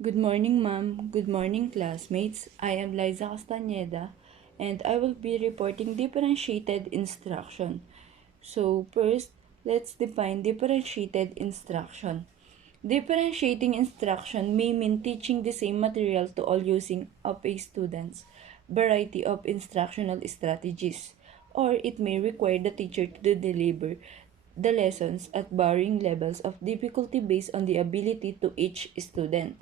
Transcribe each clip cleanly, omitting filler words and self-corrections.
Good morning, ma'am. Good morning, classmates. I am Liza Castaneda, and I will be reporting differentiated instruction. So, first, let's define differentiated instruction. Differentiating instruction may mean teaching the same material to all using of a student's variety of instructional strategies, or it may require the teacher to deliver the lessons at varying levels of difficulty based on the ability to each student.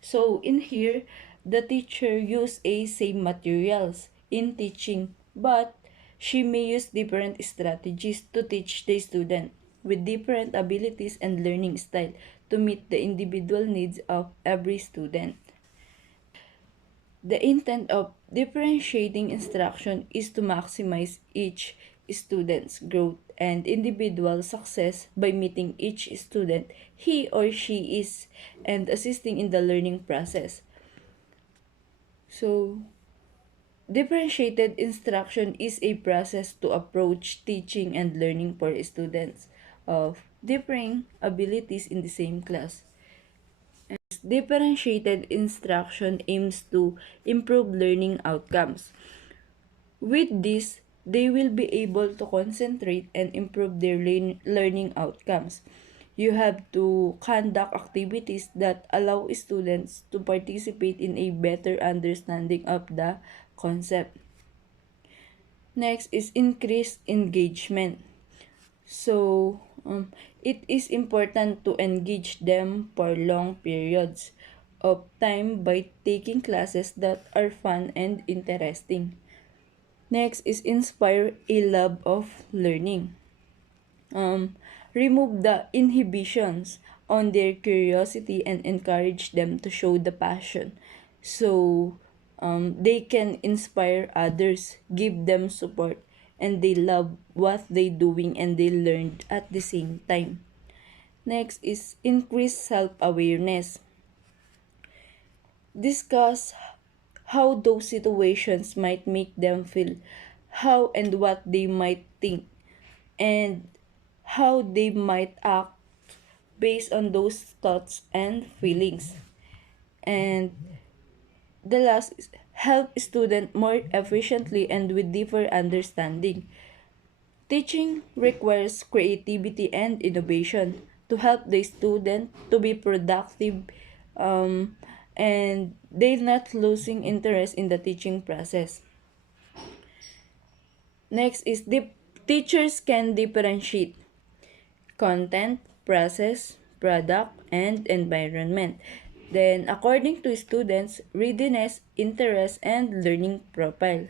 So in here, the teacher use a same materials in teaching, but she may use different strategies to teach the student with different abilities and learning style to meet the individual needs of every student. The intent of differentiating instruction is to maximize each student's growth and individual success by meeting each student he or she is and assisting in the learning process. So, differentiated instruction is a process to approach teaching and learning for students of differing abilities in the same class. Differentiated instruction aims to improve learning outcomes. With this, they will be able to concentrate and improve their learning outcomes. You have to conduct activities that allow students to participate in a better understanding of the concept. Next is increased engagement. So, it is important to engage them for long periods of time by taking classes that are fun and interesting. Next is inspire a love of learning. Remove the inhibitions on their curiosity and encourage them to show the passion. So, they can inspire others, give them support, and they love what they doing and they learned at the same time. Next is increase self-awareness. Discuss how those situations might make them feel, how and what they might think, and how they might act based on those thoughts and feelings. And the last is help student more efficiently and with deeper understanding. Teaching requires creativity and innovation to help the student to be productive, um, and they're not losing interest in the teaching process. Next is the teachers can differentiate content, process, product, and environment. Then, according to students' readiness, interest, and learning profile.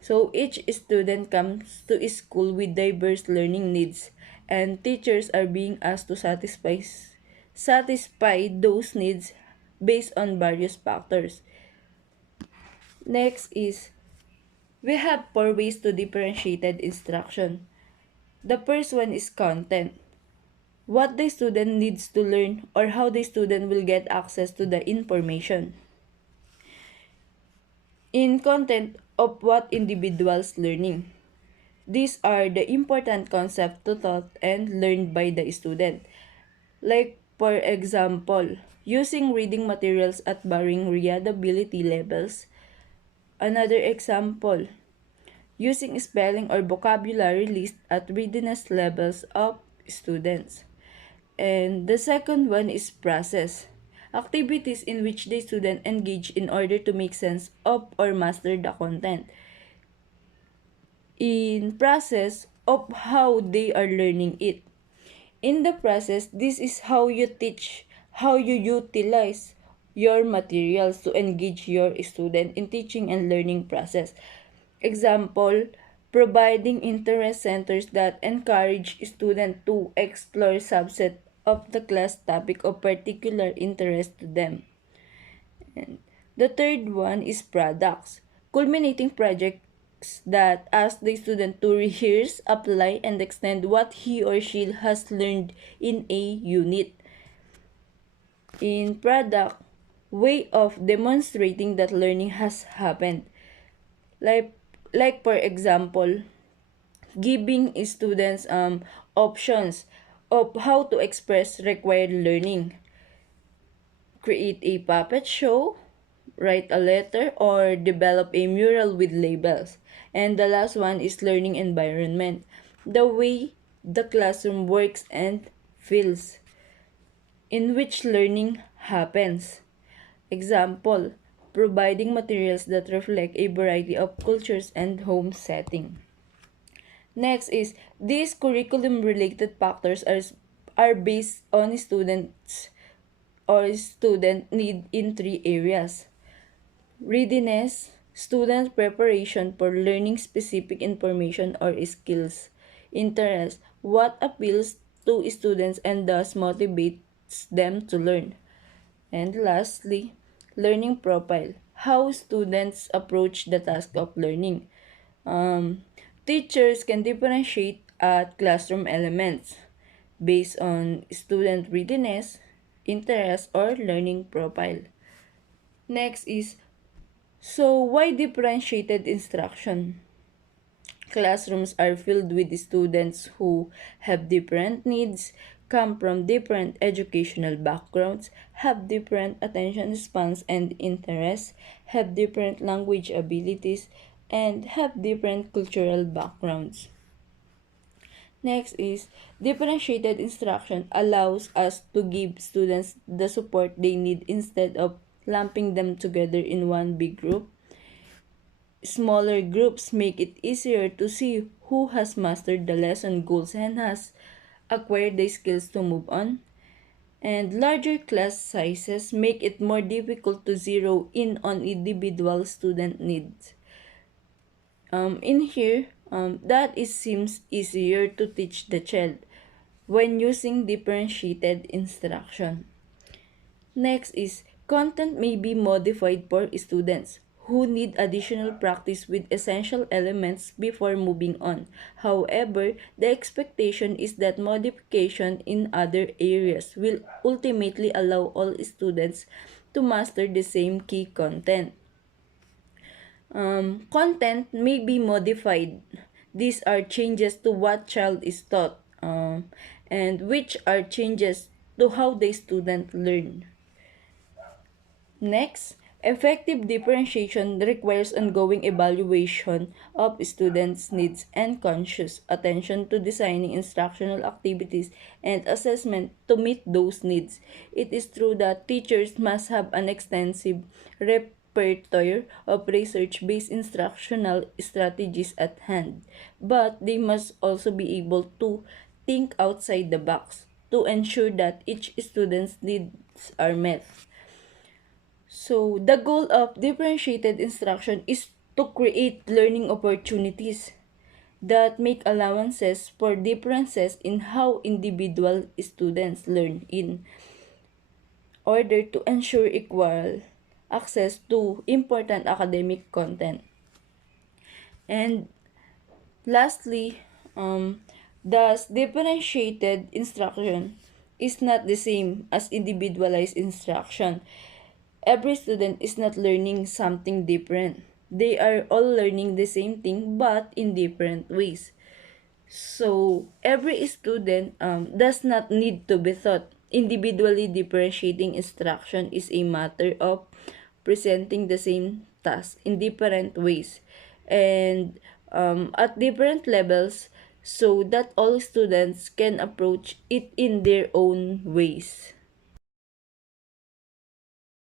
So, each student comes to school with diverse learning needs, and teachers are being asked to satisfy those needs based on various factors. Next is, we have four ways to differentiated instruction. The first one is content. What the student needs to learn or how the student will get access to the information. In content of what individuals learning. These are the important concepts to taught and learned by the student. Like for example, using reading materials at varying readability levels. Another example, using spelling or vocabulary list at readiness levels of students. And the second one is process. Activities in which the student engage in order to make sense of or master the content. In process of how they are learning it. In the process, this is how you teach, how you utilize your materials to engage your student in teaching and learning process. Example, providing interest centers that encourage students to explore subset of the class topic of particular interest to them. And the third one is products, culminating projects that ask the student to rehearse, apply, and extend what he or she has learned in a unit. In product, way of demonstrating that learning has happened. Like, like for example, giving students options of how to express required learning. create a puppet show, write a letter, or develop a mural with labels. And the last one is learning environment, the way the classroom works and feels, in which learning happens. Example, providing materials that reflect a variety of cultures and home setting. Next is, these curriculum related factors are based on student need in three areas: readiness, student preparation for learning specific information or skills; interest, what appeals to students and thus motivates them to learn; and lastly, learning profile, how students approach the task of learning. Um, Teachers can differentiate at classroom elements based on student readiness, interest, or learning profile. Next is, so why differentiated instruction? Classrooms are filled with students who have different needs, come from different educational backgrounds, have different attention spans and interests, have different language abilities, and have different cultural backgrounds. Next is, differentiated instruction allows us to give students the support they need instead of lumping them together in one big group. Smaller groups make it easier to see who has mastered the lesson goals and has acquired the skills to move on. And larger class sizes make it more difficult to zero in on individual student needs. In here, that it seems easier to teach the child when using differentiated instruction. Next is, content may be modified for students who need additional practice with essential elements before moving on. However, the expectation is that modification in other areas will ultimately allow all students to master the same key content. Content may be modified. These are changes to what child is taught, and which are changes to how the student learn. Next, effective differentiation requires ongoing evaluation of students' needs and conscious attention to designing instructional activities and assessment to meet those needs. It is true that teachers must have an extensive repertoire of research-based instructional strategies at hand, but they must also be able to think outside the box to ensure that each student's needs are met. So, the goal of differentiated instruction is to create learning opportunities that make allowances for differences in how individual students learn in order to ensure equal access to important academic content. And lastly, thus differentiated instruction is not the same as individualized instruction. Every student is not learning something different. They are all learning the same thing but in different ways. So, every student does not need to be taught. Individually differentiating instruction is a matter of presenting the same task in different ways and at different levels so that all students can approach it in their own ways.